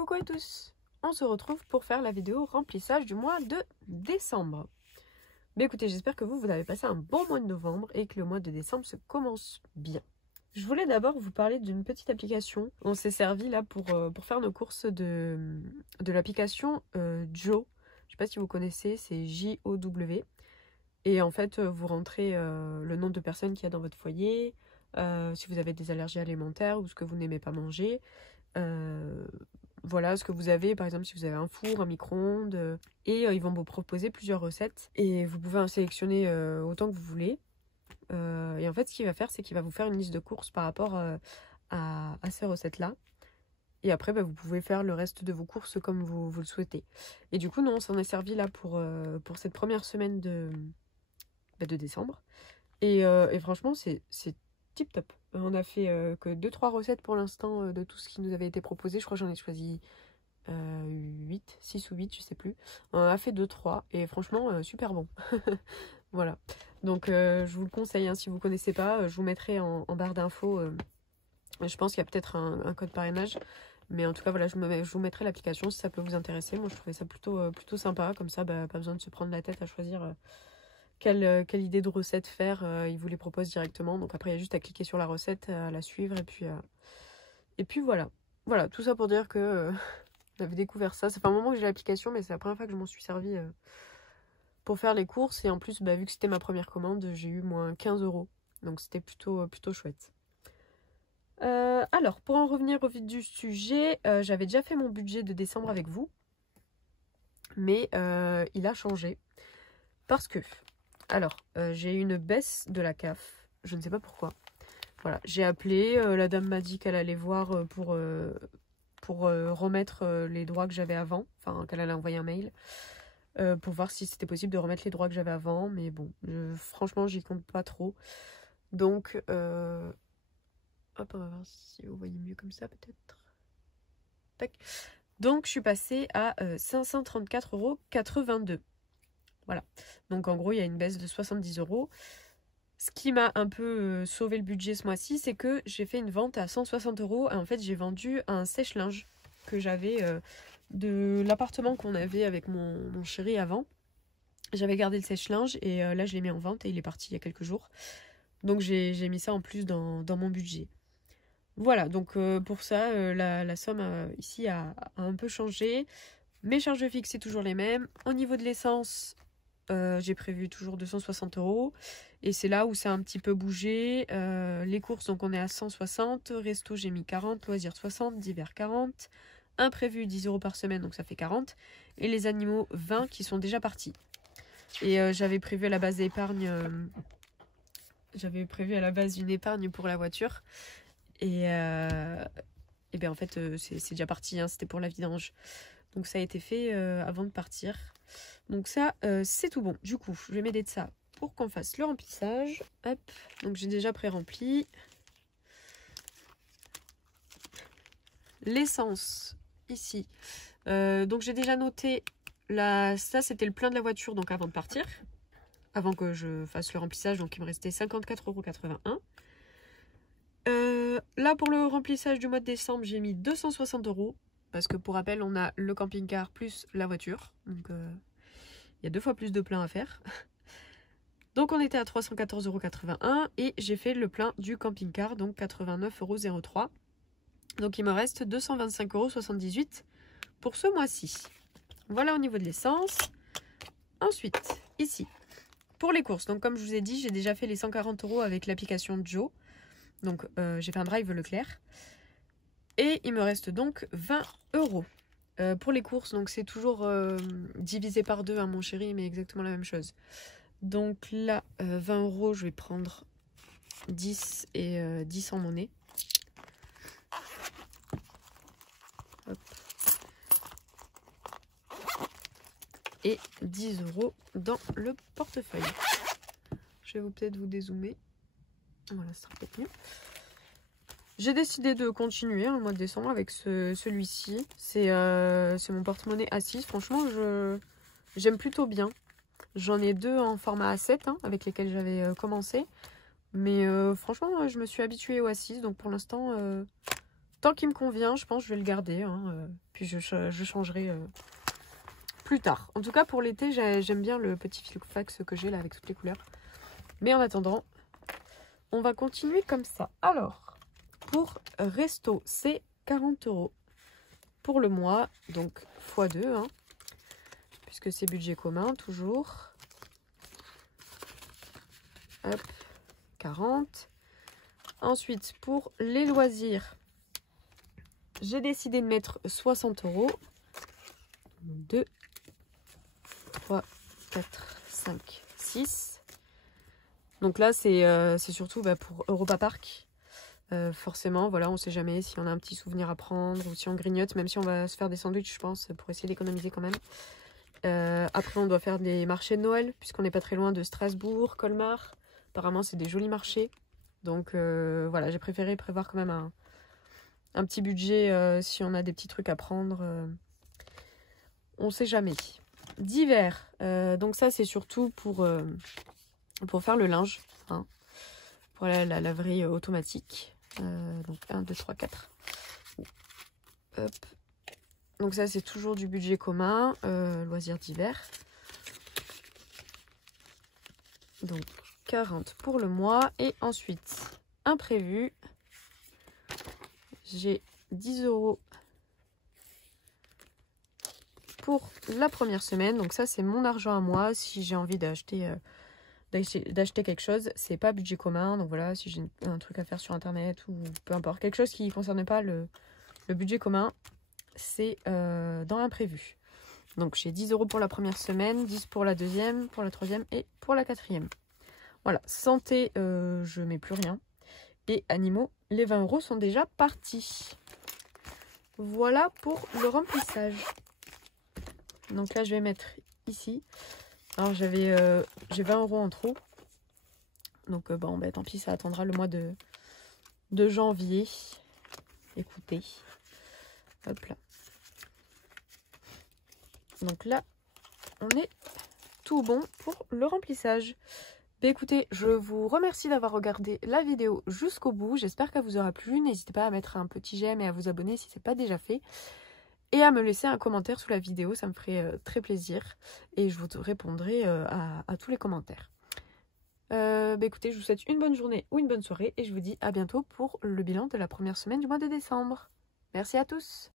Coucou à tous, on se retrouve pour faire la vidéo remplissage du mois de décembre. Mais écoutez, j'espère que vous avez passé un bon mois de novembre et que le mois de décembre se commence bien. Je voulais d'abord vous parler d'une petite application. On s'est servi là pour faire nos courses de l'application Joe. Je sais pas si vous connaissez, c'est J-O-W. Et en fait, vous rentrez le nombre de personnes qu'il y a dans votre foyer, si vous avez des allergies alimentaires ou ce que vous n'aimez pas manger. Voilà ce que vous avez, par exemple si vous avez un four, un micro-ondes, et ils vont vous proposer plusieurs recettes et vous pouvez en sélectionner autant que vous voulez. Et en fait ce qu'il va faire, c'est qu'il va vous faire une liste de courses par rapport à ces recettes-là. Et après vous pouvez faire le reste de vos courses comme vous le souhaitez. Et du coup nous on s'en est servi là pour cette première semaine de décembre. Et franchement c'est tip top. On a fait que 2-3 recettes pour l'instant de tout ce qui nous avait été proposé. Je crois que j'en ai choisi 6 ou 8, je sais plus. On en a fait 2-3 et franchement super bon. Voilà. Donc je vous le conseille, hein, si vous ne connaissez pas, je vous mettrai en barre d'infos. Je pense qu'il y a peut-être un code parrainage. Mais en tout cas, voilà, je vous mettrai l'application si ça peut vous intéresser. Moi, je trouvais ça plutôt sympa. Comme ça, pas besoin de se prendre la tête à choisir quelle idée de recette faire. Ils vous les proposent directement. Donc après, il y a juste à cliquer sur la recette, à la suivre. Et puis voilà. Voilà, tout ça pour dire que j'avais découvert ça. Ça fait un moment que j'ai l'application, mais c'est la première fois que je m'en suis servi pour faire les courses. Et en plus, vu que c'était ma première commande, j'ai eu moins 15 €. Donc c'était plutôt chouette. Alors, pour en revenir au vif du sujet, j'avais déjà fait mon budget de décembre avec vous. Mais il a changé. Parce que, alors, j'ai eu une baisse de la CAF. Je ne sais pas pourquoi. Voilà, j'ai appelé. La dame m'a dit qu'elle allait voir pour remettre les droits que j'avais avant. Enfin, qu'elle allait envoyer un mail. Pour voir si c'était possible de remettre les droits que j'avais avant. Mais bon, franchement, j'y compte pas trop. Donc, hop, on va voir si vous voyez mieux comme ça, peut-être. Tac. Donc, je suis passée à 534,82 €. Voilà. Donc, en gros, il y a une baisse de 70 €. Ce qui m'a un peu sauvé le budget ce mois-ci, c'est que j'ai fait une vente à 160 €. En fait, j'ai vendu un sèche-linge que j'avais de l'appartement qu'on avait avec mon chéri avant. J'avais gardé le sèche-linge et là, je l'ai mis en vente et il est parti il y a quelques jours. Donc, j'ai mis ça en plus dans mon budget. Voilà, donc pour ça, la somme ici a un peu changé. Mes charges fixes, c'est toujours les mêmes. Au niveau de l'essence, j'ai prévu toujours 260 €. Et c'est là où ça a un petit peu bougé. Les courses, donc on est à 160. Resto, j'ai mis 40. Loisirs, 60. Divers, 40. Imprévu, 10 € par semaine, donc ça fait 40. Et les animaux, 20 qui sont déjà partis. Et j'avais prévu à la base d'épargne... j'avais prévu à la base une épargne pour la voiture. Et bien en fait, c'est déjà parti, hein, c'était pour la vidange. Donc ça a été fait avant de partir. Donc ça, c'est tout bon. Du coup, je vais m'aider de ça pour qu'on fasse le remplissage. Hop, donc j'ai déjà pré-rempli. L'essence, ici. Donc j'ai déjà noté, ça c'était le plein de la voiture, donc avant de partir. Avant que je fasse le remplissage, donc il me restait 54,81 €. Là pour le remplissage du mois de décembre, j'ai mis 260 € parce que pour rappel on a le camping-car plus la voiture, donc il y a 2 fois plus de plein à faire. Donc on était à 314,81 € et j'ai fait le plein du camping-car, donc 89,03 €. Donc il me reste 225,78 € pour ce mois-ci. Voilà au niveau de l'essence. Ensuite, ici, pour les courses, donc comme je vous ai dit, j'ai déjà fait les 140 € avec l'application Joe. Donc j'ai fait un drive Leclerc. Et il me reste donc 20 €. Pour les courses, donc c'est toujours divisé par 2, hein, mon chéri, mais exactement la même chose. Donc là, 20 €, je vais prendre 10 et 10 en monnaie. Hop. Et 10 € dans le portefeuille. Je vais peut-être vous dézoomer. Voilà, ça sera peut-être mieux. J'ai décidé de continuer le mois de décembre avec celui-ci. C'est mon porte-monnaie A6. Franchement, j'aime plutôt bien. J'en ai 2 en format A7 hein, avec lesquels j'avais commencé. Mais franchement, je me suis habituée au A6. Donc pour l'instant, tant qu'il me convient, je pense que je vais le garder. Hein, puis je changerai plus tard. En tout cas, pour l'été, j'aime bien le petit fil fax que j'ai là avec toutes les couleurs. Mais en attendant, on va continuer comme ça. Alors, pour resto, c'est 40 € pour le mois. Donc, x2, hein, puisque c'est budget commun, toujours. Hop, 40. Ensuite, pour les loisirs, j'ai décidé de mettre 60 €. 2, 3, 4, 5, 6. Donc là, c'est surtout pour Europa Park. Forcément, voilà, on sait jamais si on a un petit souvenir à prendre ou si on grignote, même si on va se faire des sandwichs, je pense, pour essayer d'économiser quand même. Après, on doit faire des marchés de Noël, puisqu'on n'est pas très loin de Strasbourg, Colmar. Apparemment, c'est des jolis marchés. Donc voilà, j'ai préféré prévoir quand même un petit budget si on a des petits trucs à prendre. On sait jamais. D'hiver, donc ça c'est surtout pour faire le linge, hein, pour la laverie automatique. Donc 1, 2, 3, 4. Hop. Donc ça c'est toujours du budget commun, loisirs d'hiver. Donc 40 pour le mois. Et ensuite, imprévu, j'ai 10 € pour la première semaine. Donc ça c'est mon argent à moi. Si j'ai envie d'acheter quelque chose, c'est pas budget commun. Donc voilà, si j'ai un truc à faire sur internet ou peu importe, quelque chose qui ne concerne pas le budget commun, c'est dans l'imprévu. Donc j'ai 10 € pour la première semaine, 10 pour la deuxième, pour la troisième et pour la quatrième. Voilà, santé, je mets plus rien. Et animaux, les 20 € sont déjà partis. Voilà pour le remplissage. Donc là, je vais mettre ici. Alors j'ai 20 € en trop. Donc bon, bah, tant pis, ça attendra le mois de janvier. Écoutez. Hop là. Donc là, on est tout bon pour le remplissage. Bah, écoutez, je vous remercie d'avoir regardé la vidéo jusqu'au bout. J'espère qu'elle vous aura plu. N'hésitez pas à mettre un petit j'aime et à vous abonner si ce n'est pas déjà fait. Et à me laisser un commentaire sous la vidéo, ça me ferait très plaisir. Et je vous répondrai à tous les commentaires. Bah, écoutez, je vous souhaite une bonne journée ou une bonne soirée. Et je vous dis à bientôt pour le bilan de la première semaine du mois de décembre. Merci à tous.